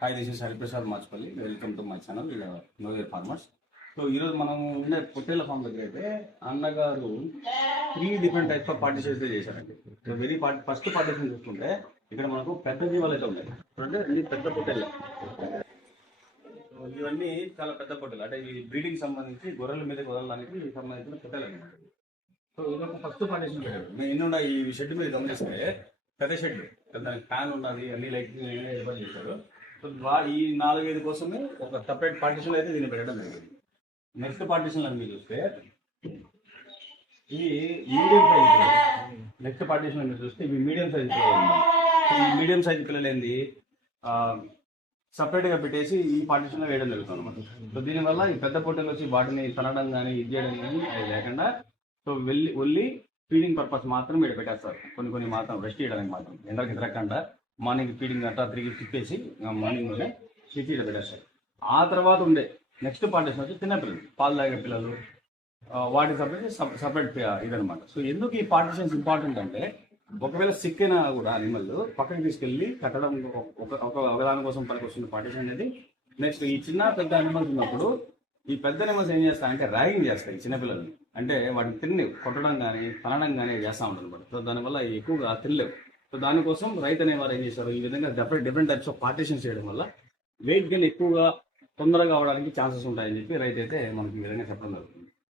Hi this is Hariprasad Machpalli welcome to my channel no year farmers so ఈరోజు మనం ఉండే పొట్టేల farm దగ్గర అయితే అన్నగారు three different types of participate చేశారండి. So very party first participate చూసుకుంటే ఇక్కడ మనకు పెద్ద జీవాలు అయితే ఉన్నాయి. చూడండి అన్ని పెద్ద పొట్టేలు ఇవన్నీ చాలా పెద్ద పొట్టేలు అంటే ఈ బ్రీడింగ్ సంబంధించి గొర్రెల మీద వదలడానికి సంబంధించిన పొట్టేలు సో సో ఒక ఫస్ట్ పార్టిషన్ మేము ఎన్ని ఉన్నాయి ఈ షెడ్ మీద గమనిస్తే పెద్ద షెడ్ దానికి ఫ్యాన్ ఉన్నది అన్ని లైట్ ఏర్పాటు చేశారు. ఈ నాలుగైదు కోసమే ఒక సపరేట్ పార్టిషన్ అయితే దీన్ని పెట్టడం జరిగింది. నెక్స్ట్ పార్టిషన్ అని మీరు చూస్తే ఇవి మీడియం సైజ్ నెక్స్ట్ పార్టిషన్ మీరు చూస్తే ఇవి మీడియం సైజ్ పిల్లలు ఈ మీడియం సైజ్ పిల్లలు ఏంది సపరేట్గా పెట్టేసి ఈ పార్టిషన్లో వేయడం జరుగుతుంది అనమాట సో దీనివల్ల ఈ పెద్ద పొట్టెలు వచ్చి వాటిని తనడం కానీ ఇది చేయడం కానీ అది లేకుండా సో వెళ్ళి వెళ్ళి ఫీడింగ్ పర్పస్ మాత్రం ఇక్కడ పెట్టేస్తారు. కొన్ని కొన్ని మాత్రం రెస్ట్ చేయడానికి మాత్రం. ఎండకి తిరగకుండా. మార్నింగ్ ఫీడింగ్ అట్లా తిరిగి తిప్పేసి మార్నింగ్ ఉండే సిటీలో పెట్టేస్తారు. ఆ తర్వాత ఉండే నెక్స్ట్ పార్టిషన్ వచ్చి చిన్నపిల్లలు పాలు తాగే పిల్లలు వాటి వాటికి సపరేట్ సపరేట్ ఇదనమాట సో ఎందుకు ఈ పార్టిషన్స్ ఇంపార్టెంట్ అంటే ఒకవేళ సిక్ అయినా కూడా అనిమల్ పక్కకి తీసుకెళ్ళి కట్టడం ఒక ఒక ఒకదాని కోసం పనికొస్తున్న పార్టిషన్ అనేది నెక్స్ట్ ఈ చిన్న పెద్ద అనిమల్స్ ఉన్నప్పుడు ఈ పెద్ద అనిమల్స్ ఏం చేస్తాయంటే ర్యాగింగ్ చేస్తాయి చిన్నపిల్లల్ని అంటే వాటిని తిని కొట్టడం కానీ తనడం కానీ చేస్తూ ఉంటారు అనమాట. సో దానివల్ల ఎక్కువగా తినలేవు. సో దానికోసం రైతు అనేవారు ఏం చేశారు? ఈ విధంగా different different types of partitions చేయడం వల్ల వెయిట్ గెయిన్ ఎక్కువగా తొందరగా అవడానికి ఛాన్సెస్ ఉంటాయని చెప్పి రైతు అయితే మనకి ఈ విధంగా చెప్పడం జరుగుతుంది.